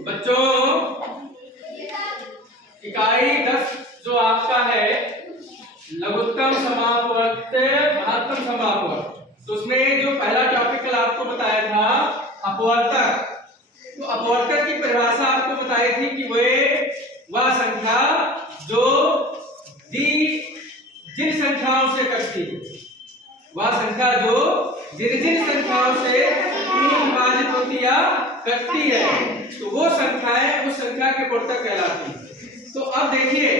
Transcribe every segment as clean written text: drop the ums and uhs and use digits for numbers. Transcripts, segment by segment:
बच्चों इकाई 10 जो आपका है लघुत्तम समापवर्त महत्तम समापवर्त, तो उसमें जो पहला टॉपिक कल आपको बताया था अपवर्तक, तो अपवर्तक की परिभाषा आपको बताई थी कि वह संख्या जो जिन संख्याओं से कटती है, वह संख्या जो जिन संख्याओं से विभाजित होती या कटती है, तो वो संख्याएं उस संख्या के अपवर्तक कहलाती है। तो अब देखिए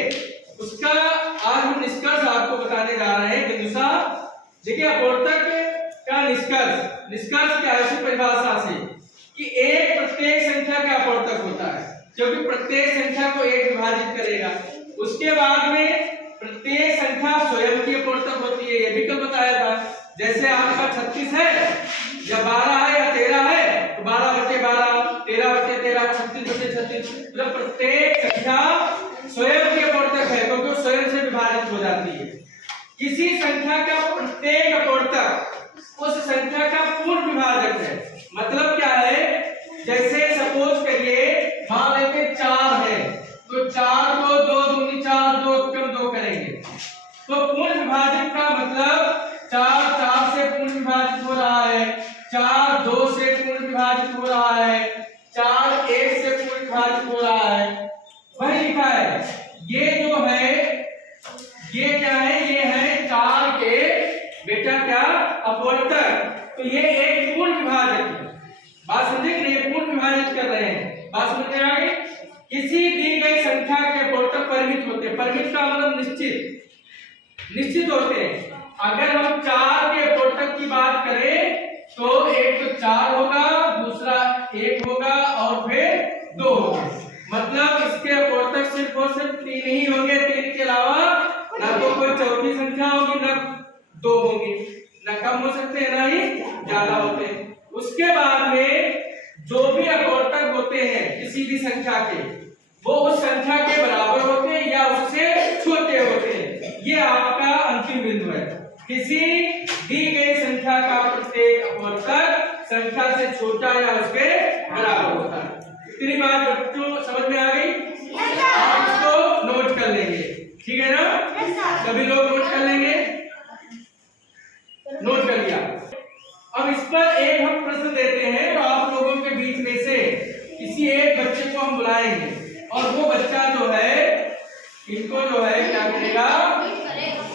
उसका आज हम निष्कर्ष आपको बताने जा रहे हैं बिंदु साहब। देखिए अपवर्तक का निष्कर्ष क्या है उसी परिभाषा से कि एक प्रत्येक संख्या का अपवर्तक होता है, क्योंकि प्रत्येक संख्या को एक विभाजित करेगा। उसके बाद में प्रत्येक संख्या स्वयं की अपवर्तक होती है, यह भी कल बताया था। जैसे आपका 36 है या 12 है या 13 है, तो 12/12, 13/13, 36/36, मतलब प्रत्येक संख्या स्वयं की अपवर्तक है, क्योंकि वो स्वयं से विभाजित हो जाती है। किसी संख्या का प्रत्येक अपवर्तक उस संख्या का पूर्ण विभाजक है। मतलब क्या है, जैसे सपोज करिए मान लेते 4 है, तो 4 को 2 दूनी 4, 2 कम 2 करेंगे, तो पूर्ण विभाजक का मतलब 4 4 से पूर्ण विभाजित हो रहा है, 4 2 से पूर्ण विभाजित हो रहा है, 4 1 से पूर्ण विभाजित हो रहा है, वही लिखा है। ये जो है ये क्या है, ये है 4 के बेटा क्या अपवर्तक, तो ये एक पूर्ण विभाजक है। बात समझे कि नहीं, पूर्ण विभाजित कर रहे हैं, बात समझ में आ गई। किसी दी गई संख्या के अपवर्तक परिमित होते हैं, परिमित का मतलब निश्चित होते हैं। अगर हम 4 के अपवर्तक की बात करें तो एक तो 4 होगा, दूसरा 1 होगा और फिर 2 होगा। मतलब इसके अपवर्तक सिर्फ और सिर्फ 3 ही होंगे, 3 के अलावा ना तो कोई चौथी संख्या होगी, ना 2 होगी, ना कम हो सकते हैं ना ही ज्यादा होते हैं। उसके बाद में जो भी अपवर्तक होते हैं किसी भी संख्या के, वो उस संख्या के बराबर होते हैं या उससे छोटे होते हैं। ये आपका अंतिम बिंदु है। किसी दी गई संख्या का प्रत्येक अपवर्तक संख्या से छोटा या उसके बराबर होता है। इतनी बात बच्चों समझ में आ गई? आप इसको नोट कर लेंगे, ठीक है ना? सभी लोग नोट कर लेंगे, नोट कर लिया। अब इस पर एक हम प्रश्न देते हैं, तो आप लोगों के बीच में से किसी एक बच्चे को हम बुलाएंगे और वो बच्चा जो है इनको जो है क्या करेगा,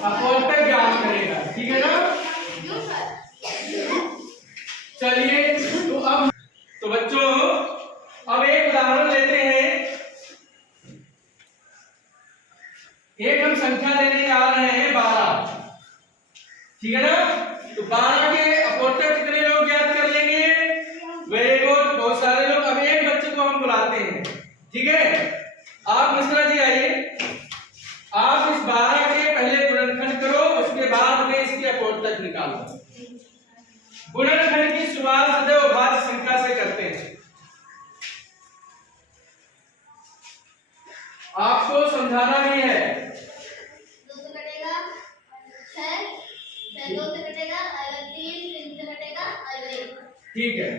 अपवर्तक ज्ञात करेगा, ठीक है ना? चलिए तो बच्चों अब एक उदाहरण लेते हैं। एक हम संख्या लेने जा रहे हैं 12, ठीक है ना? तो 12 के अपवर्तक कितने लोग ज्ञात कर लेंगे? वेरी गुड, बहुत सारे लोग। अब एक बच्चे को हम बुलाते हैं, ठीक है? आप मिश्रा जी आइए, आप इस 12 के पहले गुणनखंड करो, उसके बाद में इसके अपवर्तक निकालो। गुणनखंड की शुरुआत सदैव भाज्य संख्या से करते हैं। आपको समझाना भी है। 2 से कटेगा 6, 2 से कटेगा 3, 3 से कटेगा 1, ठीक है।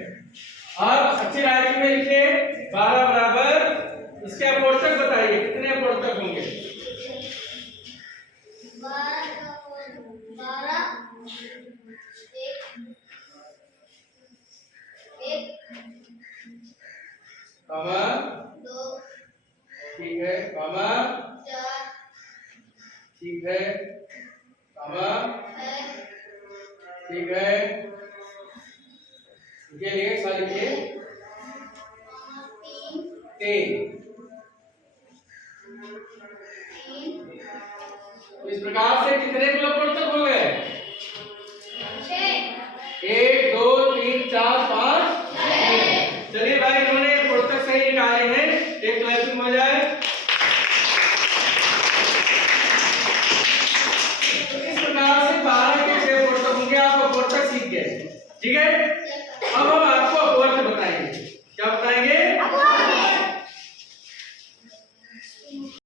अब अच्छी राइटिंग में लिखिए 12 बराबर इसके अपवर्तक बताइए, कितने अपवर्तक होंगे? 12 1 कमा 2, ठीक है, कमा 4, ठीक है, कमा 6, ठीक है, ये लिए साल के 3। इस प्रकार से कितने अपवर्तक हो गए? 1 2 3 4 5 6। चलिए भाई, इन्होंने अपवर्तक सही निकाले हैं, एक क्लैपिंग हो जाए। इस प्रकार से 12 के 6 अपवर्तक होंगे, आप अपवर्तक सीख गए, ठीक है?